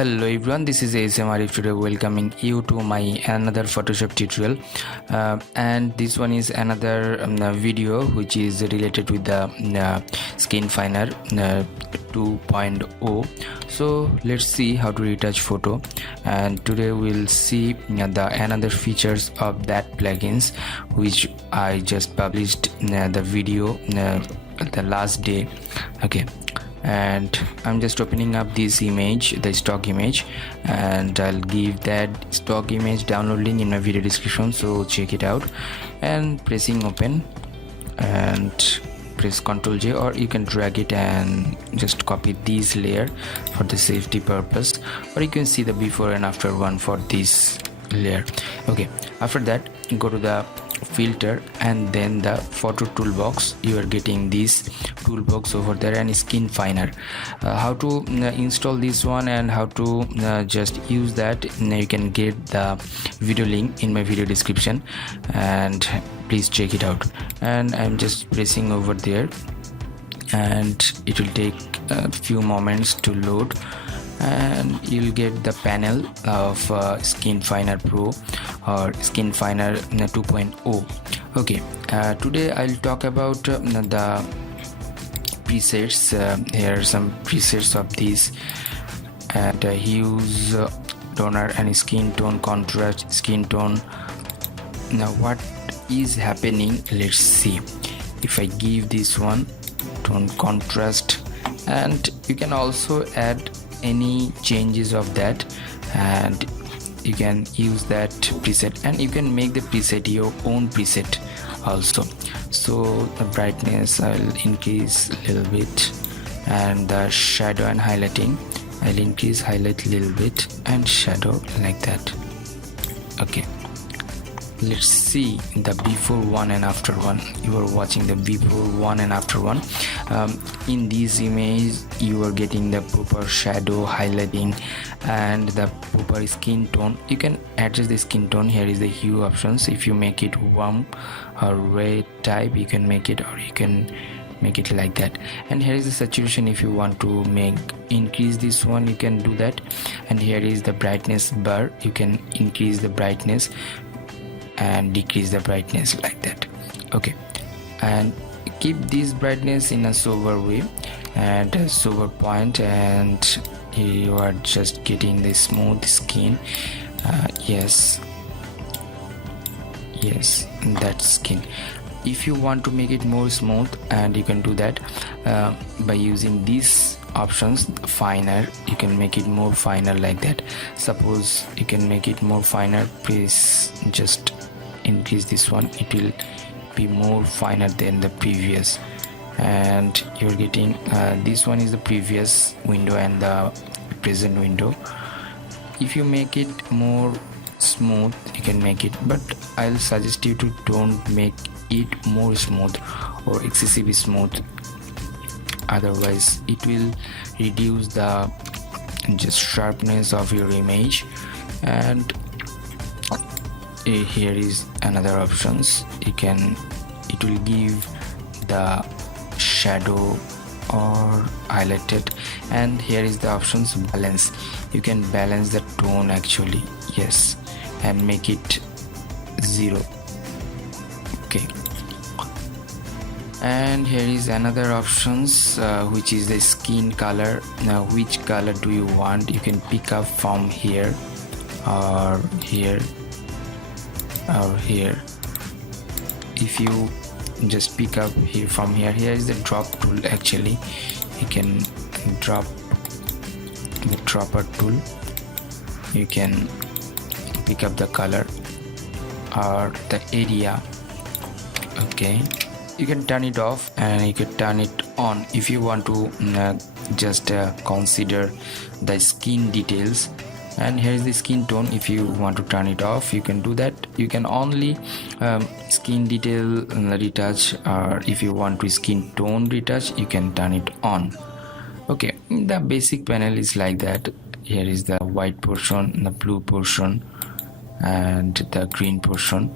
Hello everyone, this is ASM Arif today welcoming you to my another Photoshop tutorial, and this one is another video which is related with the Skinfiner 2.0. So let's see how to retouch photo, and today we'll see the another features of that plugins which I just published the video the last day. Okay, and I'm just opening up this image, the stock image, and I'll give that stock image download link in my video description, so check it out. And pressing open and press Ctrl J, or you can drag it and just copy this layer for the safety purpose, or you can see the before and after one for this layer. Okay, after that go to the filter and then the photo toolbox. You are getting this toolbox over there and Skinfiner. How to install this one and how to just use that, you can get the video link in my video description, and please check it out. And I'm just pressing over there, and it will take a few moments to load, and you'll get the panel of Skinfiner Pro or Skinfiner 2.0. Okay, today I'll talk about the presets. Here are some presets of these, and hues, toner and skin tone, contrast, skin tone. Now what is happening, let's see. If I give this one tone, contrast, and you can also add any changes of that, and you can use that preset, and you can make the preset your own preset also. So the brightness I'll increase a little bit, and the shadow and highlighting I'll increase, highlight a little bit, and shadow like that. Okay, let's see the before one and after one. You are watching the before one and after one. In this image you are getting the proper shadow, highlighting, and the proper skin tone. You can adjust the skin tone. Here is the hue options. If you make it warm or red type, you can make it, or you can make it like that. And here is the saturation. If you want to increase this one, you can do that. And here is the brightness bar. You can increase the brightness and decrease the brightness like that. Okay, and keep this brightness in a sober way and a sober point, and you are just getting the smooth skin. Yes, that skin. If you want to make it more smooth, and you can do that by using these options, finer. You can make it more finer like that. Suppose you can make it more finer, please just increase this one. It will be more finer than the previous, and you're getting this one is the previous window and the present window. If you make it more smooth, you can make it, but I'll suggest you to don't make it more smooth or excessively smooth, otherwise it will reduce the just sharpness of your image. And here is another options. It will give the shadow or highlighted, and here is the options balance. You can balance the tone actually, yes, and make it 0. Okay, and here is another options which is the skin color. Now which color do you want? You can pick up from here or here or here. If you just pick up here from here, here is the drop tool. Actually you can drop the dropper tool. You can pick up the color or the area. Okay, you can turn it off and you can turn it on if you want to just consider the skin details. And here is the skin tone. If you want to turn it off, you can do that. You can only skin detail retouch, or if you want to skin tone retouch, you can turn it on. Okay, the basic panel is like that. Here is the white portion, the blue portion, and the green portion,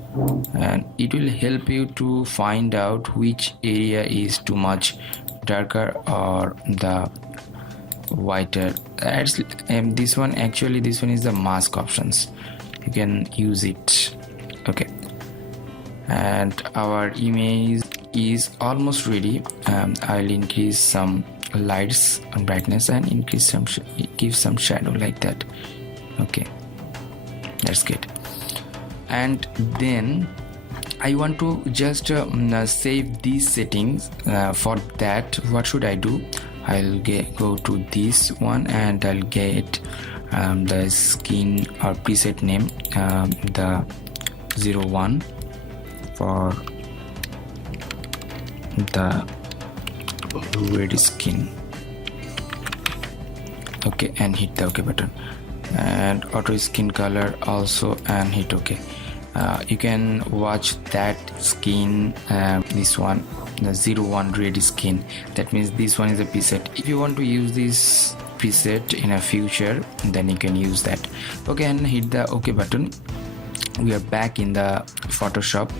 and it will help you to find out which area is too much darker or the whiter. This one is the mask options. You can use it. Okay, and our image is almost ready. I'll increase some lights and brightness and increase some give some shadow like that. Okay, that's good. And then I want to just save these settings. For that, what should I do? I'll go to this one and I'll get the skin or preset name, the 01 for the red skin. Okay, and hit the OK button, and auto skin color also, and hit OK. You can watch that skin, this one, the 01 red skin. That means this one is a preset. If you want to use this preset in a future, then you can use that. Okay, and hit the OK button. We are back in the Photoshop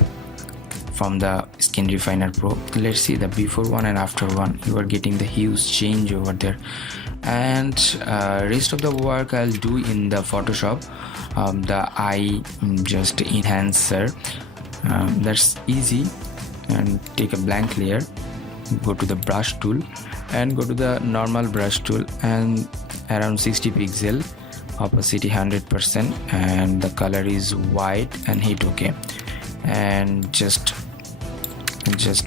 from the Skinfiner Pro. Let's see the before one and after one. You are getting the huge change over there. And rest of the work I'll do in the Photoshop. The eye just enhancer, that's easy. And take a blank layer, go to the brush tool and go to the normal brush tool, and around 60 pixel, opacity 100%, and the color is white, and hit OK. And just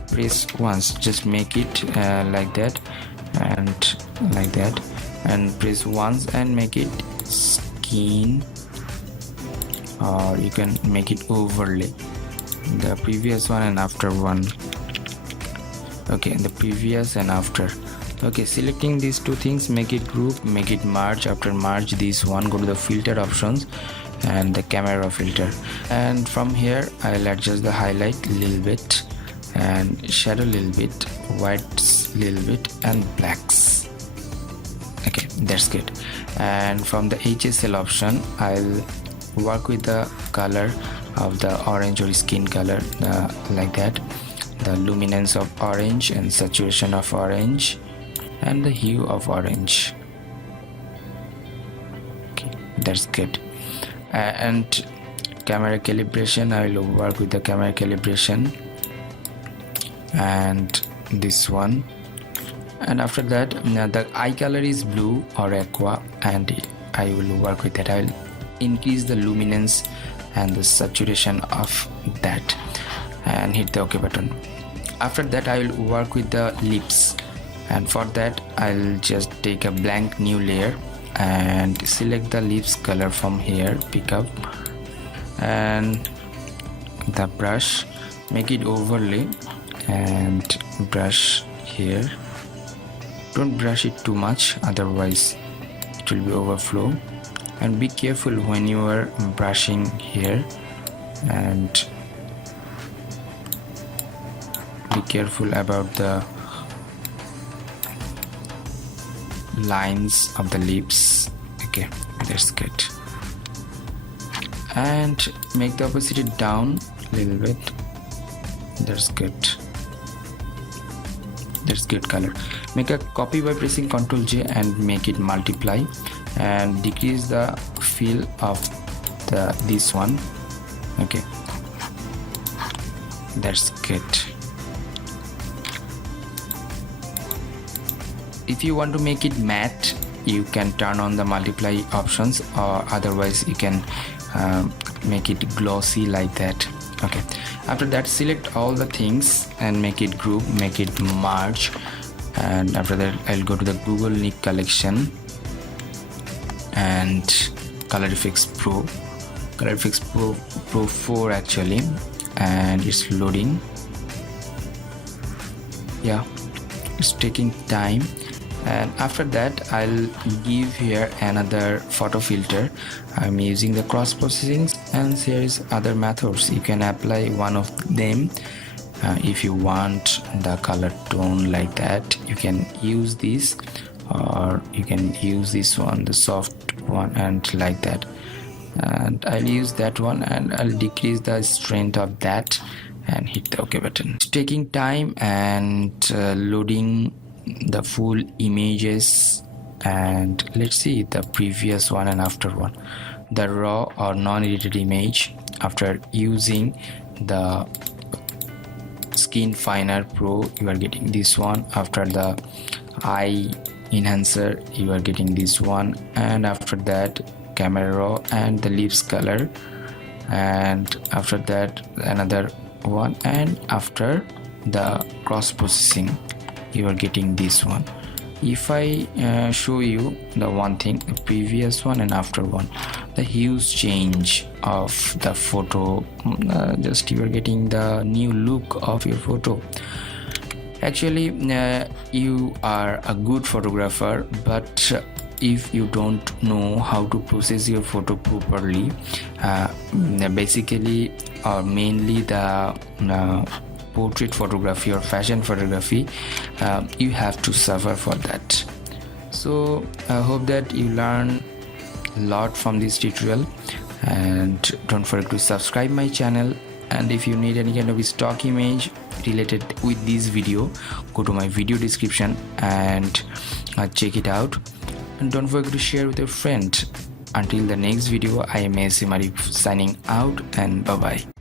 press once, just make it like that and like that, and press once and make it skin, or you can make it overlay, the previous one and after one. Okay, the previous and after. Okay, selecting these two things, make it group, make it merge. After merge this one, go to the filter options and the camera filter, and from here I'll adjust the highlight a little bit and shadow a little bit, whites a little bit, and blacks. Okay, that's good. And from the HSL option, I'll work with the color of the orange or skin color, like that, the luminance of orange and saturation of orange and the hue of orange. Okay, that's good. And camera calibration, I will work with the camera calibration and this one. And after that, the eye color is blue or aqua, and I will work with that. I will increase the luminance and the saturation of that, and hit the OK button. After that, I will work with the lips, and for that I'll just take a blank new layer and select the lips color from here, pick up, and the brush, make it overlay and brush here. Don't brush it too much, otherwise it will be overflow. And be careful when you are brushing here, and be careful about the lines of the lips. Okay, that's good. And make the opacity down a little bit. That's good. That's good color. Make a copy by pressing Ctrl J and make it multiply, and decrease the fill of this one. Okay, that's good. If you want to make it matte, you can turn on the multiply options, or otherwise you can make it glossy like that. Okay, after that, select all the things and make it group, make it merge, and after that I'll go to the Google Nick collection and Color Effects Pro, Color Effects Pro 4 actually, and it's loading. Yeah, it's taking time. And after that, I'll give here another photo filter. I'm using the cross processing, and here is other methods. You can apply one of them. If you want the color tone like that, you can use this, or you can use this one, the soft one, and like that. And I'll use that one, and I'll decrease the strength of that and hit the OK button. It's taking time and loading the full images and let's see the previous one and after one. The raw or non-edited image, after using the Skinfiner Pro you are getting this one. After the eye enhancer you are getting this one, and after that camera raw and the lips color, and after that another one, and after the cross processing you are getting this one. If I show you the one thing, the previous one and after one, the huge change of the photo, just you are getting the new look of your photo. Actually you are a good photographer, but if you don't know how to process your photo properly, basically or mainly the portrait photography or fashion photography, you have to suffer for that. So I hope that you learn a lot from this tutorial, and don't forget to subscribe my channel. And if you need any kind of stock image related with this video, go to my video description and check it out, and don't forget to share with your friend. Until the next video, I am ASM Arif signing out, and bye bye.